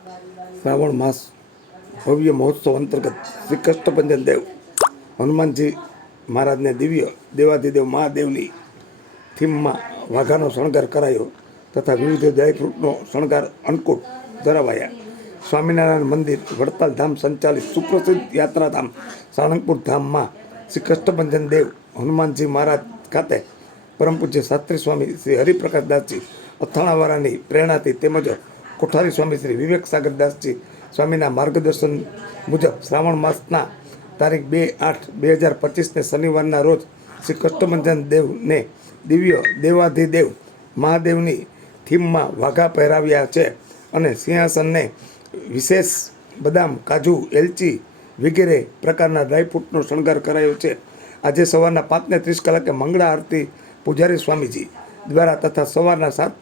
શ્રાવણ માસ ભવ્ય મહોત્સવ અંતર્ગત શ્રી કષ્ટભંજન દેવ હનુમાનજી મહારાજને દિવ્ય દેવાધિદેવ મહાદેવની થીમમાં વાઘાનો શણગાર કરાયો તથા વિવિધ ડ્રાયફ્રૂટનો શણગાર અન્નકૂટ ધરાવાયા. સ્વામિનારાયણ મંદિર વડતાલ ધામ સંચાલિત સુપ્રસિદ્ધ યાત્રાધામ સાળંગપુર ધામમાં શ્રી કષ્ટભંજન દેવ હનુમાનજી મહારાજ ખાતે પરમ પૂજ્ય શાસ્ત્રી સ્વામી શ્રી હરિપ્રકાશદાસજી અથાણાવાળાની પ્રેરણાથી તેમજ કોઠારી સ્વામી શ્રી વિવેક સાગરદાસજી સ્વામીના માર્ગદર્શન મુજબ શ્રાવણ માસના તારીખ 2/8/2025ને શનિવારના રોજ શ્રી કષ્ટભંજન દેવને દિવ્ય દેવાધિદેવ મહાદેવની થીમમાં વાઘા પહેરાવ્યા છે અને સિંહાસનને વિશેષ બદામ, કાજુ, એલચી વગેરે પ્રકારના ડ્રાયફ્રૂટનો શણગાર કરાયો છે. આજે સવારના 5:30 કલાકે મંગળા આરતી પૂજારી સ્વામીજી દ્વારા તથા સવારના 7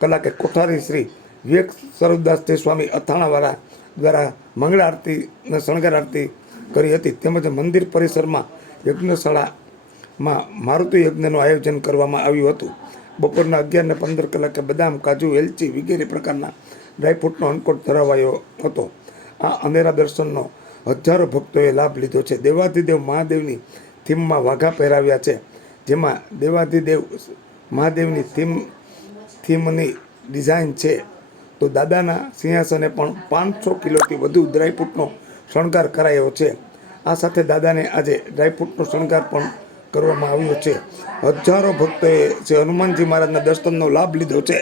કલાકે કોઠારી શ્રી વિવેક સ્વરૂપદાસજી સ્વામી અથાણાવાળા દ્વારા મંગળા આરતીને શણગાર આરતી કરી હતી. તેમજ મંદિર પરિસરમાં યજ્ઞશાળામાં મારુતિ યજ્ઞનું આયોજન કરવામાં આવ્યું હતું. બપોરના 11:15 કલાકે બદામ, કાજુ, એલચી વગેરે પ્રકારના ડ્રાયફ્રૂટનો અન્નકૂટ ધરાવાયો હતો. આ અનેરા દર્શનનો હજારો ભક્તોએ લાભ લીધો છે. દેવાધિદેવ મહાદેવની થીમમાં વાઘા પહેરાવ્યા છે, જેમાં દેવાધિદેવ મહાદેવની થીમની ડિઝાઇન છે. તો દાદાના સિંહાસને પણ 500 કિલોથી વધુ ડ્રાયફ્રૂટનો શણગાર કરાયો છે. આ સાથે દાદાને આજે ડ્રાયફ્રૂટનો શણગાર પણ કરવામાં આવ્યો છે. હજારો ભક્તોએ શ્રી હનુમાનજી મહારાજના દર્શનનો લાભ લીધો છે.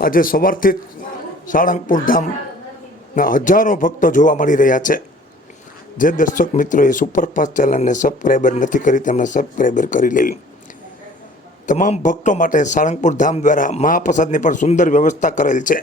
આજે સવારથી જ સાળંગપુર ધામના હજારો ભક્તો જોવા મળી રહ્યા છે. જે દર્શક મિત્રોએ સુપરફાસ્ટ ચેનલને સબસ્ક્રાઈબર નથી કરી તેમણે સબસ્ક્રાઈબર કરી લેવી. તમામ ભક્તો માટે સાળંગપુર ધામ દ્વારા મહાપ્રસાદની પણ સુંદર વ્યવસ્થા કરેલ છે.